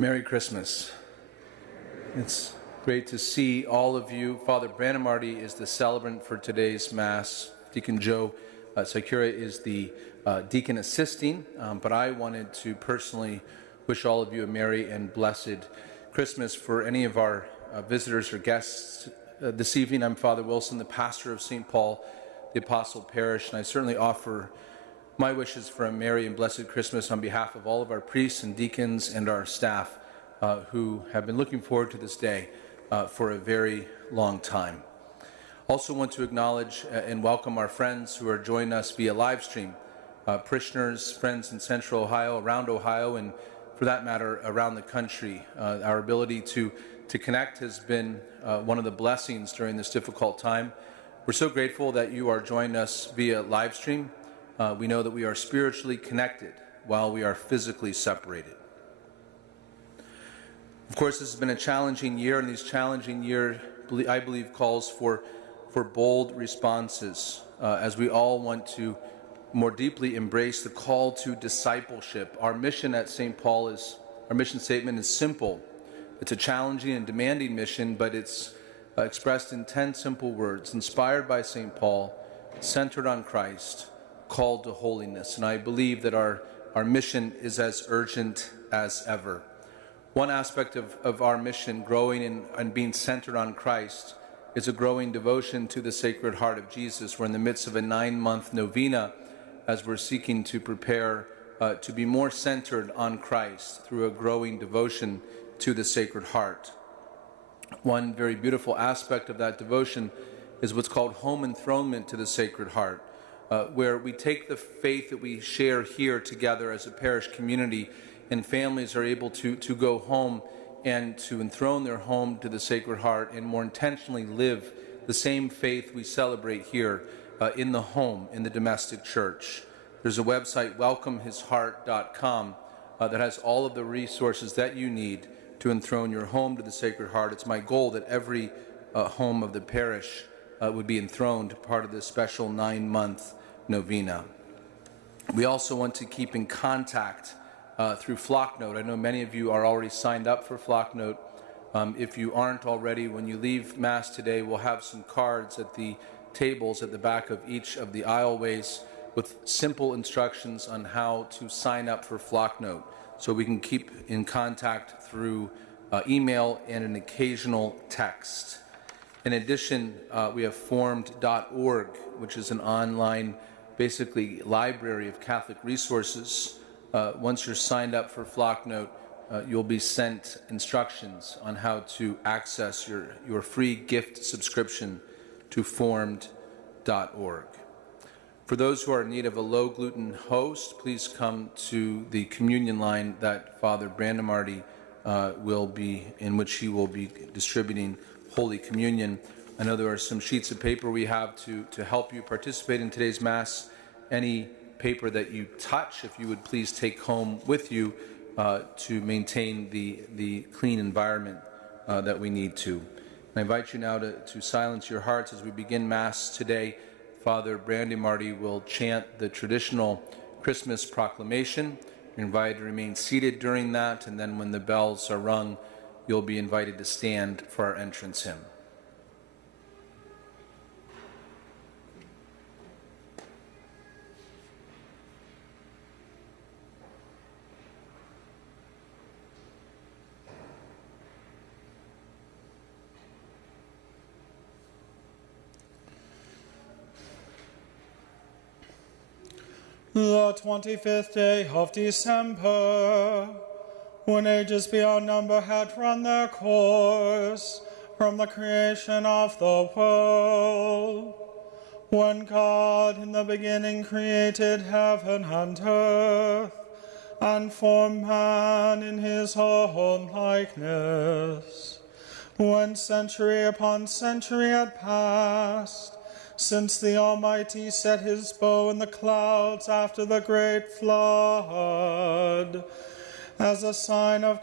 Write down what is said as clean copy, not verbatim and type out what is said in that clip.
Merry Christmas. It's great to see all of you. Father Brandon Marty is the celebrant for today's Mass. Deacon Joe Sakura is the deacon assisting, but I wanted to personally wish all of you a merry and blessed Christmas. For any of our visitors or guests this evening, I'm Father Wilson, the pastor of St. Paul the Apostle Parish, and I certainly offer my wishes for a merry and blessed Christmas on behalf of all of our priests and deacons and our staff who have been looking forward to this day for a very long time. Also want to acknowledge and welcome our friends who are joining us via live stream, parishioners, friends in Central Ohio, around Ohio, and for that matter, around the country. Our ability to connect has been one of the blessings during this difficult time. We're so grateful that you are joining us via live stream. We know that we are spiritually connected while we are physically separated. Of course, this has been a challenging year, and this challenging year, I believe, calls for bold responses as we all want to more deeply embrace the call to discipleship. Our mission at St. Paul our mission statement is simple. It's a challenging and demanding mission, but it's expressed in 10 simple words, inspired by St. Paul, centered on Christ, called to holiness. And I believe that our mission is as urgent as ever. One aspect of our mission, growing and being centered on Christ, is a growing devotion to the Sacred Heart of Jesus. We're in the midst of a 9-month novena as we're seeking to prepare to be more centered on Christ through a growing devotion to the Sacred Heart. One very beautiful aspect of that devotion is what's called home enthronement to the Sacred Heart, where we take the faith that we share here together as a parish community, and families are able to go home and to enthrone their home to the Sacred Heart and more intentionally live the same faith we celebrate here in the home, in the domestic church. There's a website, welcomehisheart.com, that has all of the resources that you need to enthrone your home to the Sacred Heart. It's my goal that every home of the parish would be enthroned, part of this special 9-month novena. We also want to keep in contact through Flocknote. I know many of you are already signed up for Flocknote. If you aren't already, when you leave Mass today, we'll have some cards at the tables at the back of each of the aisleways with simple instructions on how to sign up for Flocknote, so we can keep in contact through email and an occasional text. In addition, we have formed.org, which is an online, basically, library of Catholic resources. Once you're signed up for Flocknote, you'll be sent instructions on how to access your free gift subscription to formed.org. For those who are in need of a low-gluten host, please come to the communion line that Father Brandon Marty in which he will be distributing Holy Communion. I know there are some sheets of paper we have to help you participate in today's Mass. Any paper that you touch, if you would please take home with you to maintain the clean environment that we need to. I invite you now to silence your hearts as we begin Mass today. Father Brandon Marty will chant the traditional Christmas proclamation. You're invited to remain seated during that, and then when the bells are rung, you'll be invited to stand for our entrance hymn. The 25th day of December, when ages beyond number had run their course from the creation of the world, when God in the beginning created heaven and earth, and formed man in his own likeness, when century upon century had passed, since the Almighty set his bow in the clouds after the great flood, as a sign of